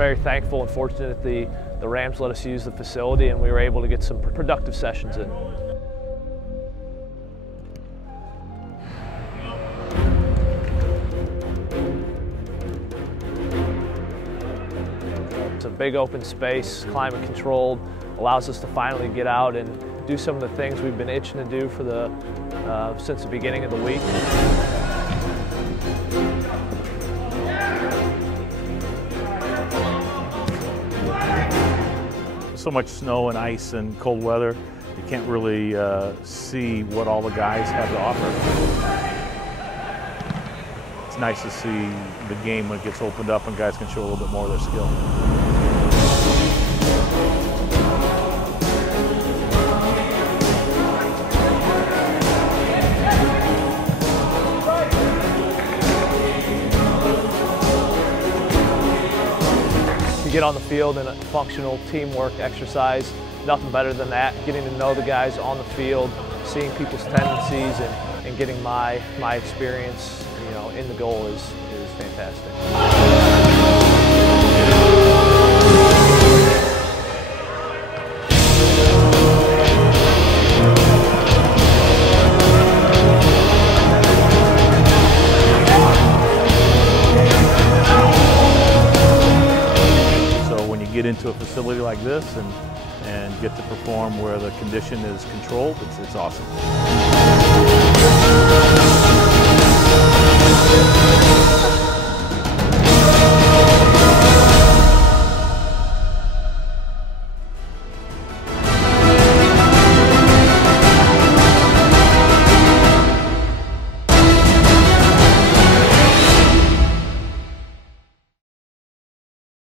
very thankful and fortunate that the Rams let us use the facility and we were able to get some productive sessions in. It's a big open space, climate controlled, allows us to finally get out and do some of the things we've been itching to do for since the beginning of the week. So much snow and ice and cold weather, you can't really see what all the guys have to offer. It's nice to see the game when it gets opened up and guys can show a little bit more of their skill. You get on the field in a functional teamwork exercise, nothing better than that. Getting to know the guys on the field, seeing people's tendencies, and getting my experience, in the goal is fantastic. Get into a facility like this and get to perform where the condition is controlled, it's awesome.